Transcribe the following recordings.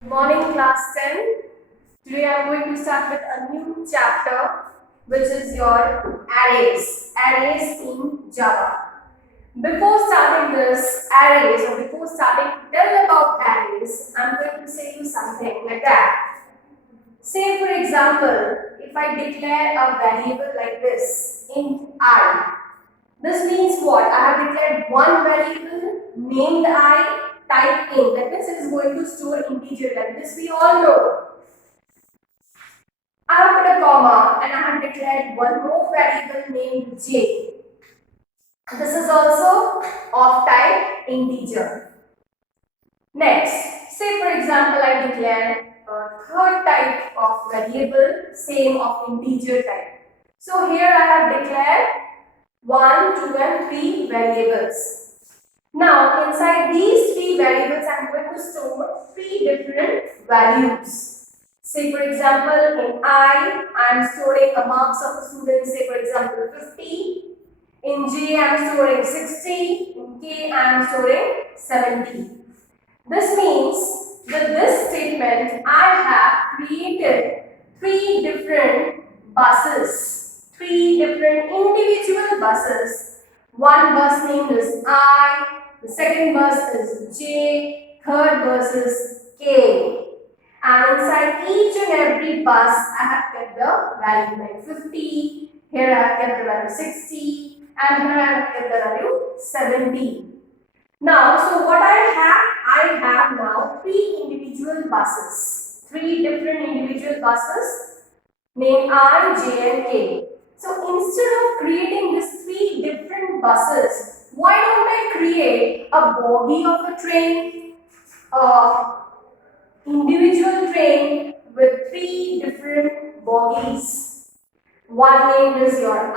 Good morning, class 10. Today I am going to start with a new chapter which is your arrays in Java. Before starting this arrays or before starting to tell about arrays, I am going to say you something like that. Say for example, if I declare a variable like this, int I, this means what? I have declared one variable named I type in. That means it is going to store integer value. This we all know. I have put a comma and I have declared one more variable named j. This is also of type integer. Next, say for example I declare a third type of variable, same of integer type. So here I have declared 1, 2 and 3 variables. Now inside these 3 variables I am going to store 3 different values. Say for example in I am storing a marks of a student, say for example 50. In J I am storing 60. In K I am storing 70. This means with this statement I have created 3 different buses, 3 different individual buses. One bus name is I, the second bus is J, third bus is K. And inside each and every bus I have kept the value like 50, here I have kept the value 60 and here I have kept the value 70. Now, so what I have now 3 individual buses, 3 different individual buses named I, J and K. So instead of creating these 3 different buses, why don't I create a bogie of a train, a individual train with 3 different bogies. One name is your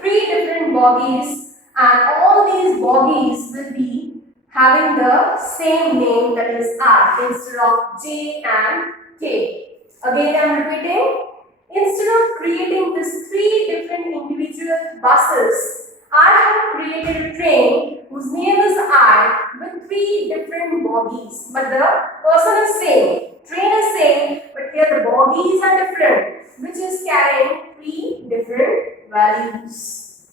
three different bogies, and all these bogies will be having the same name, that is I, instead of J and K. Again I am repeating, instead of creating these 3 different individual buses, I have created a train whose name is I with 3 different bogies, but the person is same, train is same, but here the bogies are different, which is carrying 3 different values.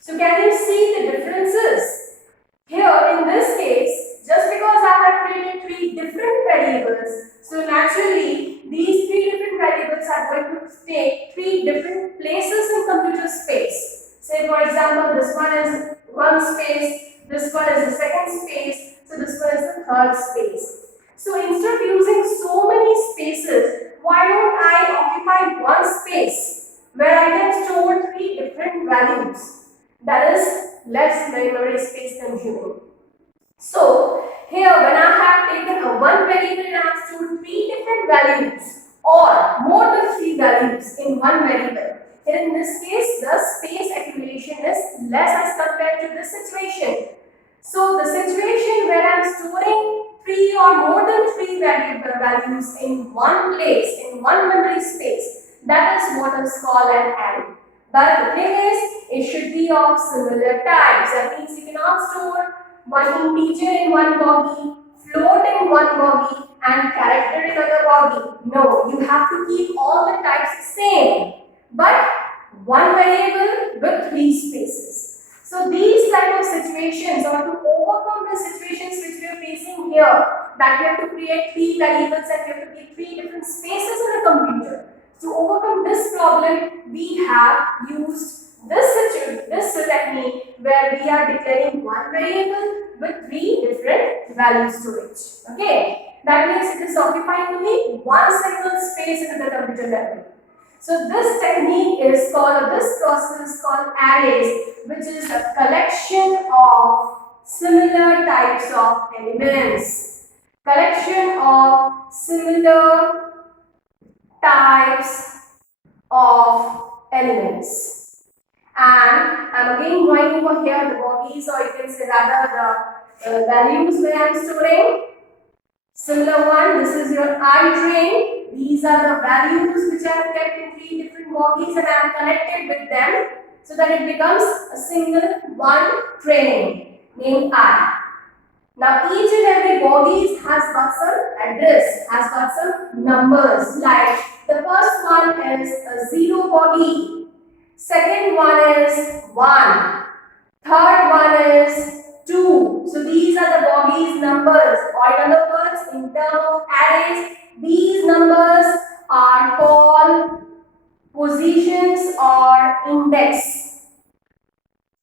So can you see the differences? Here in this case, just because I have created 3 different variables, so naturally these 3 different variables are going to take 3 different places in computer space. Say for example, this one is one space, this one is the second space, so this one is the third space. So instead of using so many spaces, why don't I occupy one space where I can store 3 different values? That is less memory space consuming. So here when I have taken a one variable and I have stored 3 different values or more than 3 values in one variable, in this case the space accumulation is less as compared to this situation. So the situation where I am storing 3 or more than 3 values in one place, in one memory space, that is what is called an array. But the thing is, it should be of similar types. That means you cannot store one integer in one bogie, float in one bogie, and character in another bogie. No, you have to keep all the types same, but one variable with 3 spaces. So these type of situations, or to overcome the situations which we are facing here, that we have to create 3 variables and we have to keep 3 different spaces in a computer. To overcome this problem, we have used this technique where we are declaring one variable with 3 different value storage. Okay, that means it is occupying only one single space in the computer memory. So this technique is called, or this process is called arrays, which is a collection of similar types of elements. Collection of similar types of elements. And I'm again drawing over here the bogies, or you can say rather the values where I'm storing. Similar one, this is your I train. These are the values which I have kept in 3 different bogies and I have connected with them so that it becomes a single one train named I. Now each and every bogey has got some address, has got some numbers. Like the first one is a 0 bogey, second one is 1, third one is 2. So these are the bogies numbers, or in other words, in terms of arrays, these numbers are called positions or index.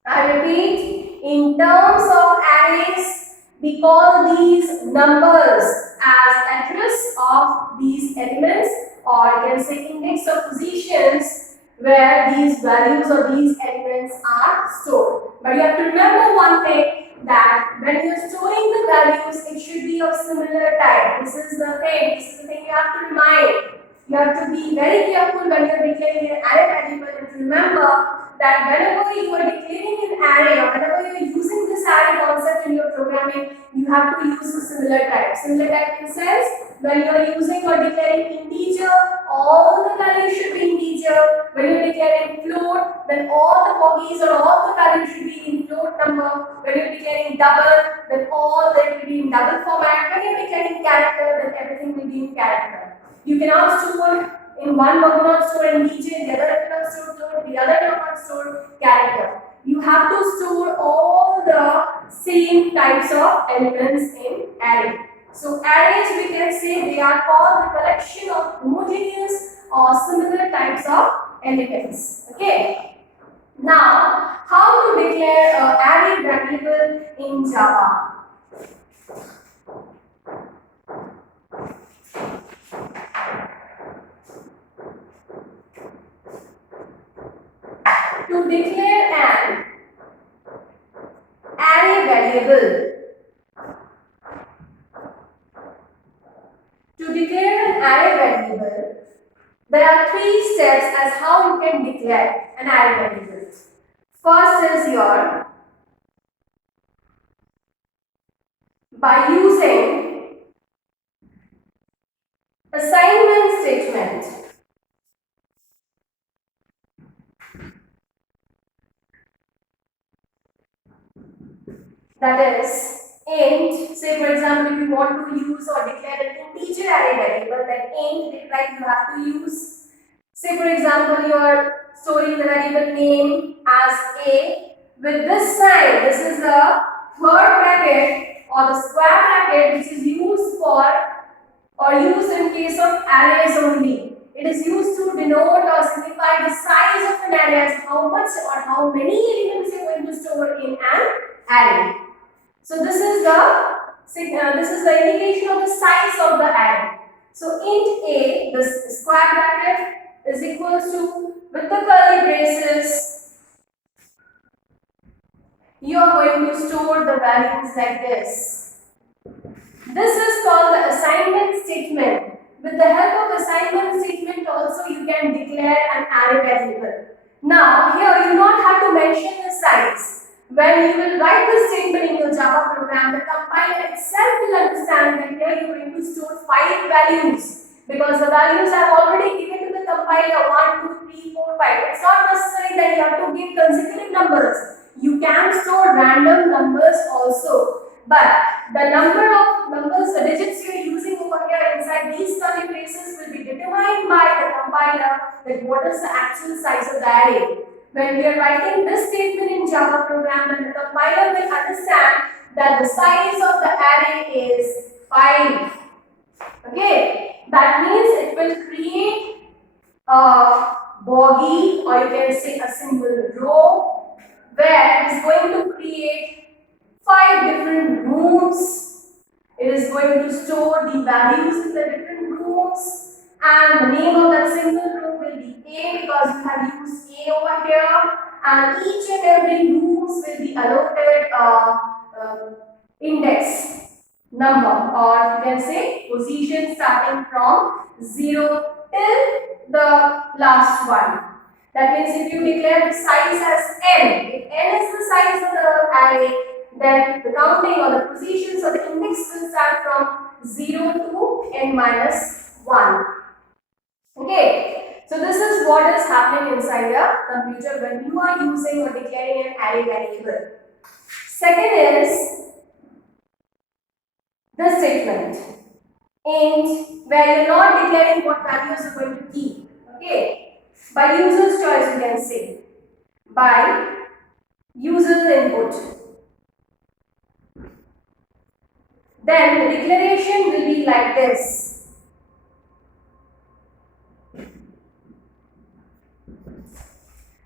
I repeat, in terms of arrays, we call these numbers as address of these elements, or you can say index of positions where these values or these elements are stored. But you have to remember one thing, that when you are storing the values, it should be of similar type. This is the thing you have to remind. You have to be very careful when you are declaring an array variable, and remember that whenever you are declaring an array or whenever you are using this array concept in your programming, you have to use a similar type. Similar type in sense, when you are using or declaring integer, all the values should be integer. When you are declaring float, then all the bogies or all the values should be in float number. When you are declaring double, then all that will be in double format. When you are declaring character, then everything will be in character. You cannot store in one bug not store an integer, the other cannot store float, the other cannot store character. You have to store all the same types of elements in array. So arrays, we can say they are called the collection of homogeneous or similar types of elements. Okay. Now, how to declare an array variable in Java? To declare an array variable, there are 3 steps as how you can declare an array variable. First is by using assignment statement. That is int. Say for example, if you want to use or declare an integer array variable, then int, like you have to use. Say for example, you are storing the variable name as a with this sign. This is the third bracket or the square bracket, which is used for or used in case of arrays only. It is used to denote or signify the size of an array, as how much or how many elements you are going to store in an array. So this is the indication of the size of the array. So int a, this square bracket, is equals to, with the curly braces, you are going to store the values like this. This is called the assignment statement. With the help of assignment statement also you can declare an array variable. Now here you do not have to mention the size. When you will write this statement in your Java program, the compiler itself will understand that here you are going to store 5 values, because the values I have already given to the compiler 1, 2, 3, 4, 5. It's not necessary that you have to give consecutive numbers. You can store random numbers also. But the number of numbers, the digits you are using over here inside these curly braces will be determined by the compiler that what is the actual size of the array. When we are writing this statement in Java program, then the compiler will understand that the size of the array is 5. Okay, that means it will create a bogey, or you can say a single row, where it is going to create 5 different rooms. It is going to store the values in the different rooms, and the name of that single room will be A, because we have used A over here, and each and every rooms will be allotted index number, or you can say position starting from 0 till the last one. That means if you declare the size as n, if n is the size of the array, then the counting or the positions or the index will start from 0 to n minus 1. Okay, so this is what is happening inside your computer when you are using or declaring an array variable. Second is this statement int where you're not declaring what values you're going to keep. Okay, by user's choice you can say, by user's input. Then the declaration will be like this.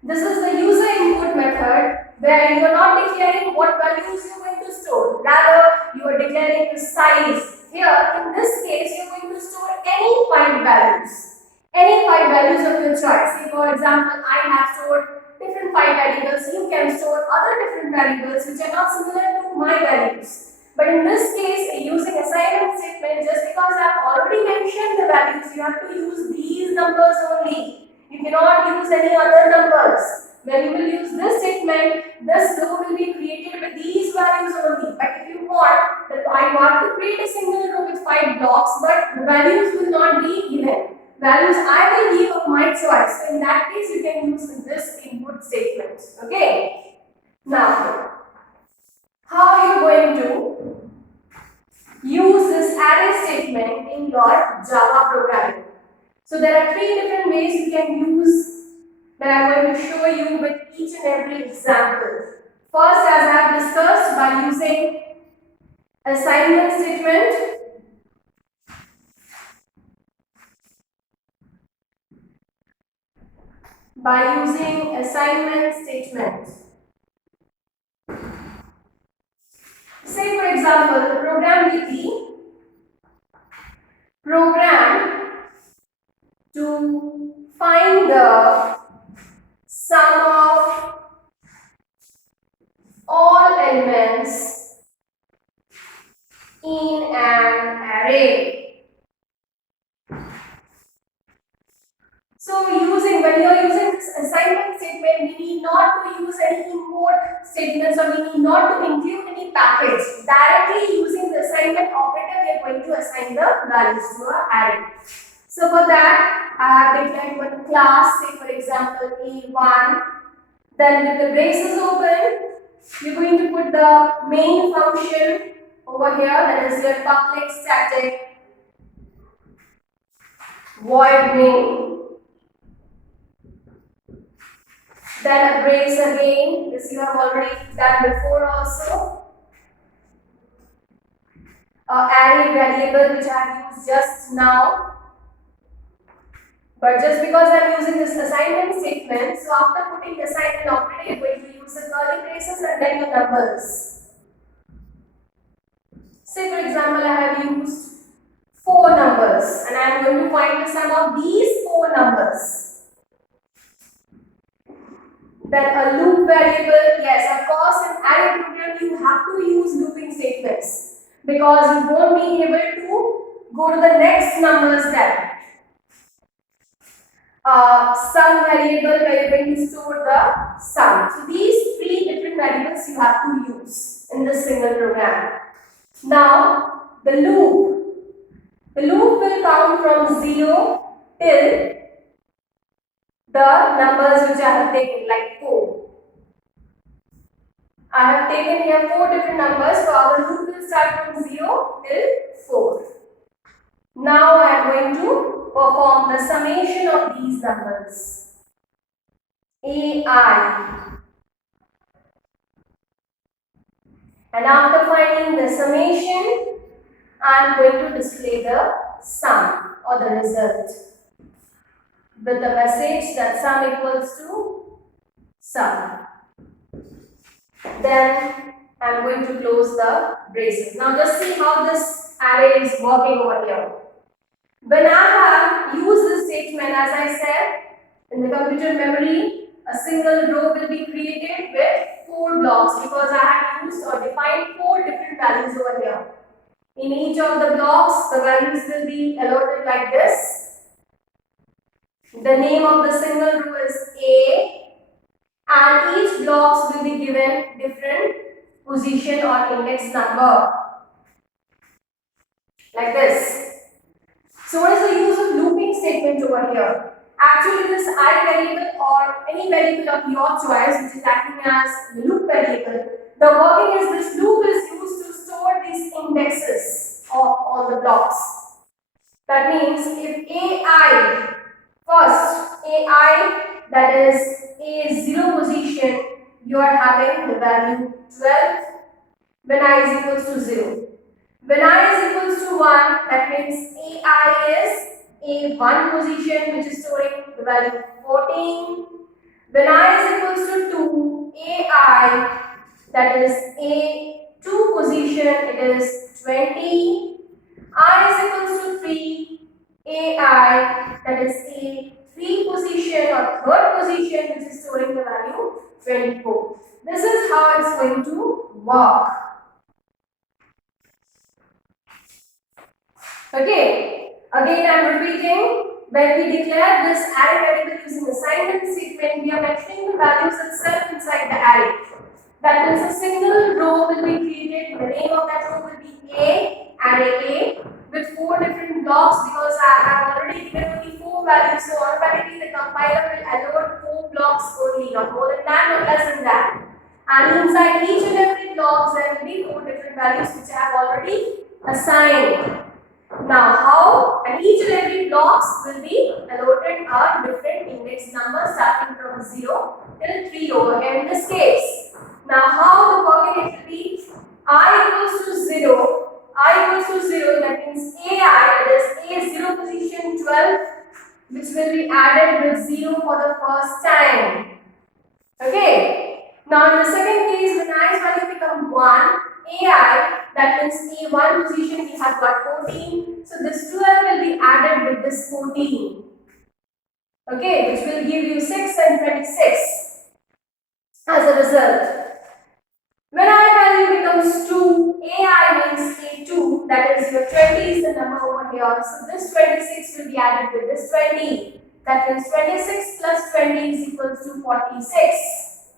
This is the user input method where you are not declaring what values you are going to store. Rather, you are declaring the size. Here, in this case, you are going to store any 5 values. Any 5 values of your choice. Say, for example, I have stored different 5 variables. You can store other different variables which are not similar to my values. But in this case, using assignment statement, just because I have already mentioned the values, you have to use these numbers only. You cannot use any other numbers. When you will use this statement, this row will be created with these values only. But if you want that I want to create a single row with 5 blocks, but the values will not be given. Values I will give of my choice. So in that case, you can use this input statement. Okay. Now, how are you going to use this array statement in your Java programming? So there are 3 different ways you can use that I am going to show you with each and every example. First, as I have discussed, by using assignment statement. By using assignment statement. Say for example, the program will be program to find the sum of all elements in an array. So when you are using this assignment statement, we need not to use any import statements or we need not to include any package. Directly using the assignment operator, we are going to assign the values to our array. So for that, I have declared one class, say for example A1. Then with the braces open, you're going to put the main function over here, that is your public static void main. Then a brace again, this you have already done before also. Array variable which I have used just now. But just because I am using this assignment statement, so after putting the assignment operator, you are going to use the curly braces and then your numbers. Say for example, I have used 4 numbers and I am going to find the sum of these 4 numbers. Then a loop variable, yes, of course, in array program you have to use looping statements because you won't be able to go to the next numbers then. Sum variable where you are going to store the sum. So these 3 different variables you have to use in this single program. Now the loop will count from 0 till the numbers which I have taken, like 4. I have taken here 4 different numbers, so our loop will start from 0 till 4. Now I am going to perform the summation of these numbers. AI. And after finding the summation, I am going to display the sum or the result with the message that sum equals to sum. Then I am going to close the braces. Now just see how this array is working over here. When I have used this statement, as I said, in the computer memory, a single row will be created with 4 blocks because I have used or defined 4 different values over here. In each of the blocks, the values will be allotted like this. The name of the single row is A, and each blocks will be given different position or index number, like this. So what is the use of looping statement over here? Actually, this I variable or any variable of your choice which is acting as the loop variable, the working is this loop is used to store these indexes. the blocks. That means if AI, first AI, that is A0 position, you are having the value 12 when I is equals to 0. When I is equals to 1, that means AI is A1 position, which is storing the value 14. When I is equals to 2, AI, that is A2 position, it is 20. I is equals to 3, AI, that is A3 position or third position, which is storing the value 24. This is how it's going to work. Okay, again I am repeating. When we declare this array variable using assignment statement, we are mentioning the values itself inside the array. That means a single row will be created. The name of that row will be A, array A, with 4 different blocks, because I have already given only 4 values. So automatically the compiler will allot 4 blocks only, not more than that, not less than that. And inside each and every block there will be 4 different values which I have already assigned. Now how? And each and every blocks will be allotted a different index number starting from 0 till 3 over here in this case. Now how the working it will be? I equals to 0. I equals to 0, that means AI, that is A0 position 12, which will be added with 0 for the first time. Okay. Now in the second case, when i's value become 1, AI, that means A1 position we have got 14. So this 12 will be added with this 14. Okay, which will give you 6 and 26 as a result. When I value becomes 2, AI means A2, that is your 20 is the number over here. So this 26 will be added with this 20. That means 26 plus 20 is equals to 46.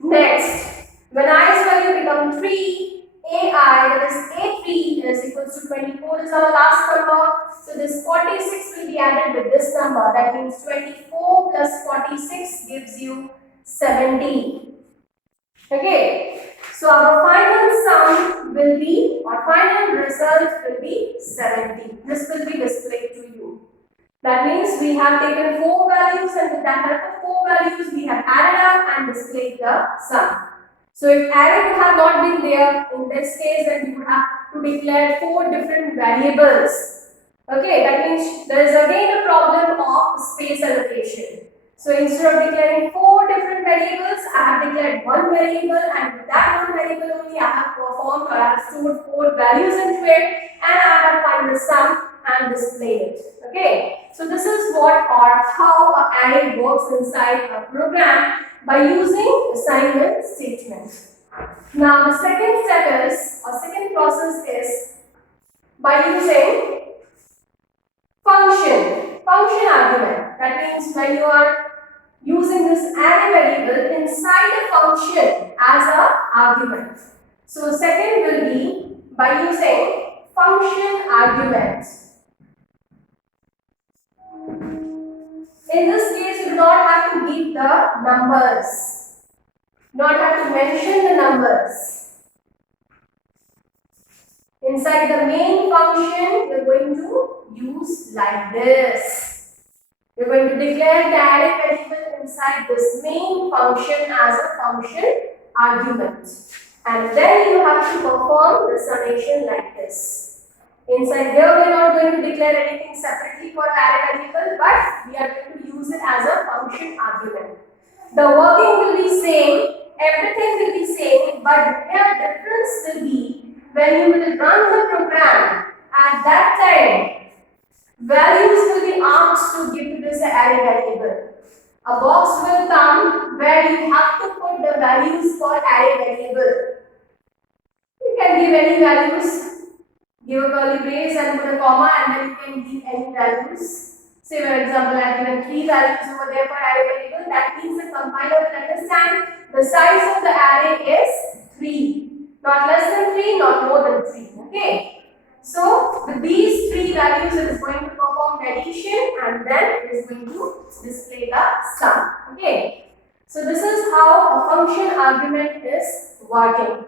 Next, when i's value becomes 3, AI, that is A3 is equals to 24 is our last number. So this 46 will be added with this number. That means 24 plus 46 gives you 70. Okay. So our final sum will be, or final result will be 70. This will be displayed to you. That means we have taken 4 values, and with that help of 4 values we have added up and displayed the sum. So if array would have not been there, in this case then we would have to declare 4 different variables. Okay, that means there is again a problem of space allocation. So instead of declaring 4 different variables, I have declared 1 variable, and with that 1 variable only I have performed, or I have stored 4 values into it, and I have found the sum and displayed it. Okay, so this is what or how an array works inside a program by using assignment statements. Now the second step is, or second process is by using function argument. That means when you are using this array variable inside a function as an argument. So second will be by using function argument. In this case, you do not have to give the numbers, not have to mention the numbers. Inside the main function, we are going to use like this. We are going to declare the array variable inside this main function as a function argument. And then you have to perform the summation like this. Inside here, we are not going to declare anything separately for array variable, but we are going to use it as a function argument. The working will be same, everything will be same, but here difference will be when you will run the program. At that time, values will be asked to give to this array variable. A box will come where you have to put the values for array variable. You can give any values. Give a curly brace and put a comma, and then you can give any values. Say for example, I have given 3 values over there for array variable. That means the compiler will understand the size of the array is 3. Not less than 3, not more than 3. Okay. So with these 3 values, it is going to perform addition, and then it is going to display the sum. Okay. So this is how a function argument is working.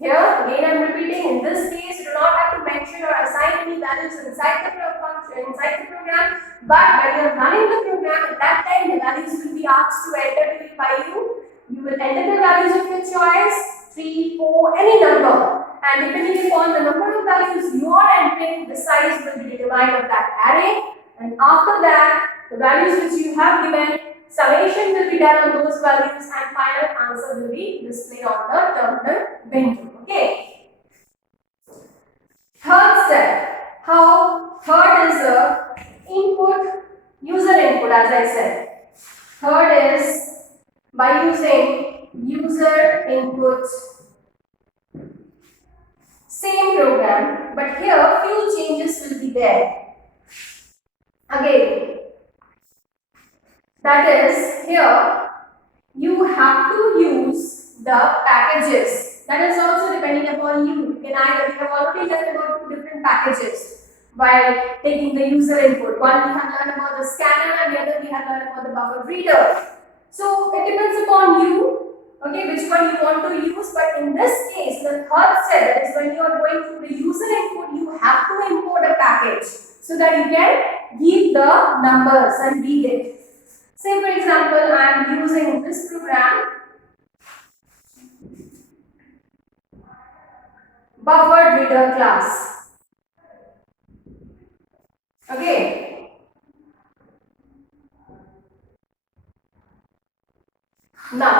Here again I'm repeating, in this case you do not have to mention or assign any values inside the function, inside the program, but when you are running the program, at that time the values will be asked to enter by you. You will enter the values of your choice, 3, 4, any number, and depending upon the number of values you are entering, the size will be determined of that array, and after that the values which you have given, summation will be done on those values and final answer will be displayed on the terminal window. Okay. Third step. Third is the input, user input, as I said. Third is by using user input. Same program, but here few changes will be there. Again, that is, here you have to use the packages. That is also depending upon you. You can either, we have already learned about 2 different packages while taking the user input. One we have learned about the scanner and the other we have learned about the buffer reader. So it depends upon you, okay, which one you want to use. But in this case, the third step, that is when you are going through the user input, you have to import a package so that you can give the numbers and read it. Say for example, I am using this program, buffer reader class. Okay. Now,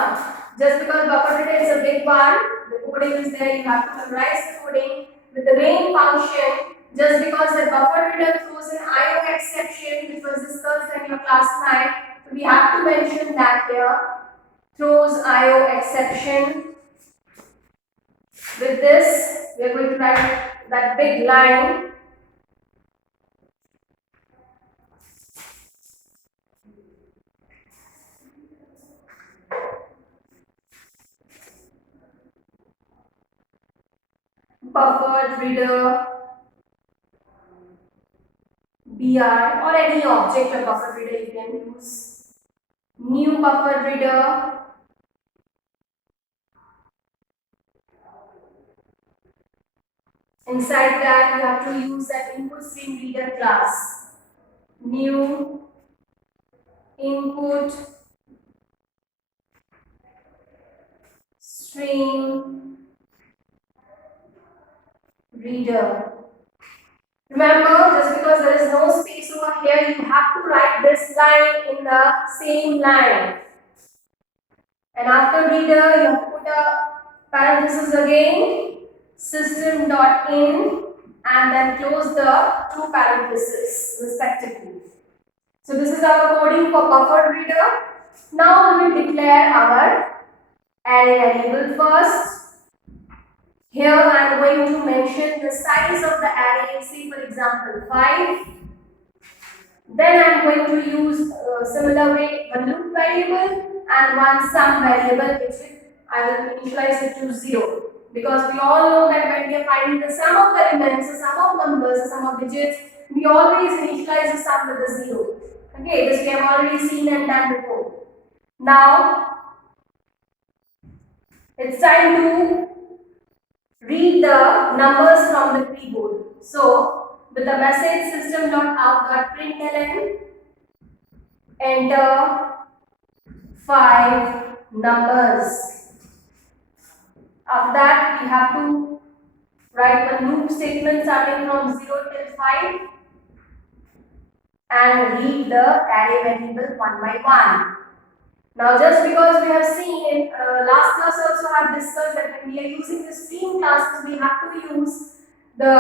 just because buffer reader is a big one, the coding is there, you have to memorize the coding with the main function. Just because the buffer reader throws an IO exception, which was discussed in your class 9, so we have to mention that here, throws IO exception. With this, we are going to write that big line. Buffered reader BR or any object of buffer reader you can use. New buffer reader. Inside that you have to use that input stream reader class. New input stream reader. Remember, just because there is no space over here, you have to write this line in the same line. And after reader, you have to put a parenthesis again, system.in, and then close the 2 parentheses respectively. So this is our coding for buffer reader. Now we will declare our array variable first. Here I am going to mention the size of the array, say for example 5. Then I am going to use similar way one loop variable and one sum variable, which I will initialize it to 0. Because we all know that when we are finding the sum of elements, the sum of numbers, the sum of digits, we always initialize the sum with a 0. Okay, this we have already seen and done before. Now, it's time to read the numbers from the keyboard. So, with the message system.out.println, enter 5 numbers. After that, we have to write one loop statement starting from 0 till 5 and read the array variable one by one. Now, just because we have seen in last class also have discussed that when we are using the stream classes, we have to use the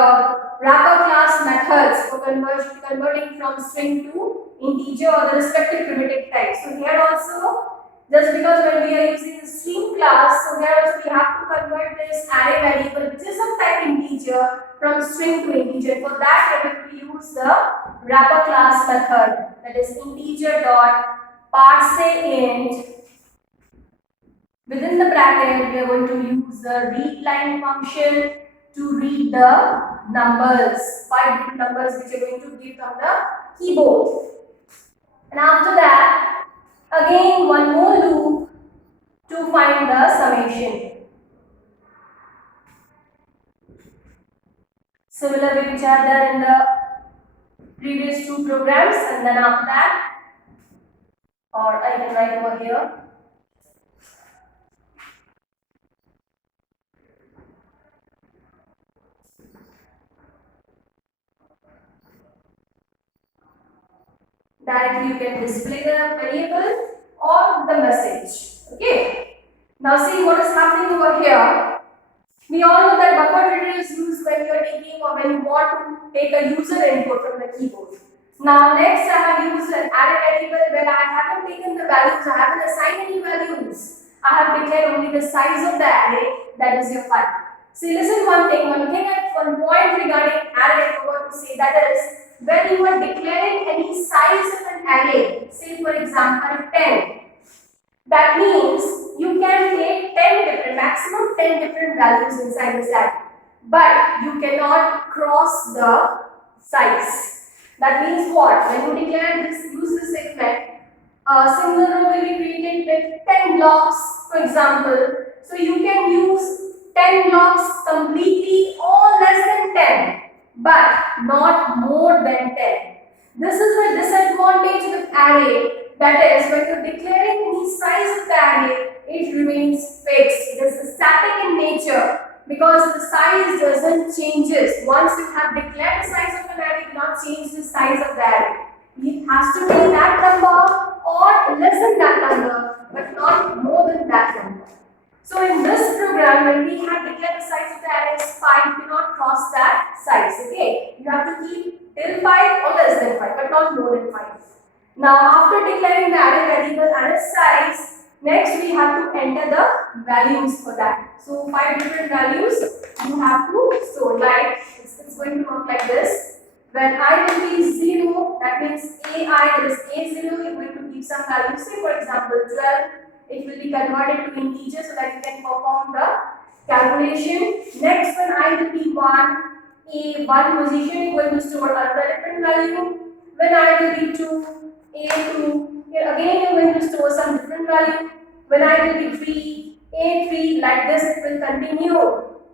wrapper class methods for converting from string to integer or the respective primitive type. So here also, just because when we are using the stream class, so here also we have to convert this array variable, which is of type integer, from string to integer. For that, we will use the wrapper class method, that is integer dot parseInt. Within the bracket, we are going to use the readLine function to read the numbers, 5 different numbers which are going to give from the keyboard. And after that, again one more loop to find the summation. similar way which I have done in the previous two programs, and then after that, or I can write over here. Directly you can display the variable or the message. Okay. Now see what is happening over here. We all know that buffer reader is used when you are taking or when you want to take a user input from the keyboard. Now next I have used an array variable where I haven't taken the values, I haven't assigned any values. I have declared only the size of the array, that is your file. See, listen one thing one point regarding array I forgot to say, that is when you are declaring any size of an array, say for example 10, that means you can take 10 different, maximum 10 different values inside this array, but you cannot cross the size. That means what? When you declare this, use this segment, a single row will be created with 10 blocks, for example. So you can use 10 blocks completely or less than 10, but not more than 10. This is the disadvantage with array. That is, when you're declaring any size of the array, it remains fixed. It is static in nature because the size doesn't changes. Once you have declared the size of an array, you cannot change the size of the array. It has to be that number or less than that number, but not more than that number. So in this program, when we have declared the size of the array is 5, you cannot cross that size. Okay, you have to keep till 5 or less than 5, but not more than 5. Now after declaring the array variable and its size, next we have to enter the values for that. So 5 different values you have to store. Like it's going to work like this. When I will be 0, that means AI, that is A0, you're going to keep some values. Say for example 12, it will be converted to integer so that you can perform the calculation. Next, when I will be 1, A1 position, you're going to store another different value. When I will be 2, A2, here again you're going to store some different value. When I will be 3, A3, like this it will continue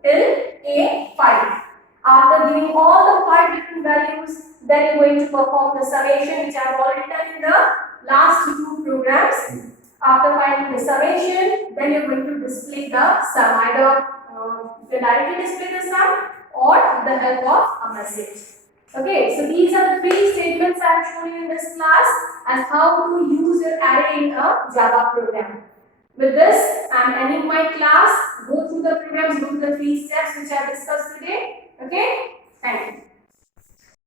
till A5. After giving all the 5 different values, then you're going to perform the summation, which I have already done in the last 2 programs. After finding the summation, then you're going to display the sum. Either you can directly display the sum or with the help of a message. Okay, so these are the 3 statements I have shown you in this class as how to use your array in a Java program. With this, I am ending my class. Go through the programs, go through the 3 steps which I have discussed today. Okay, thank you.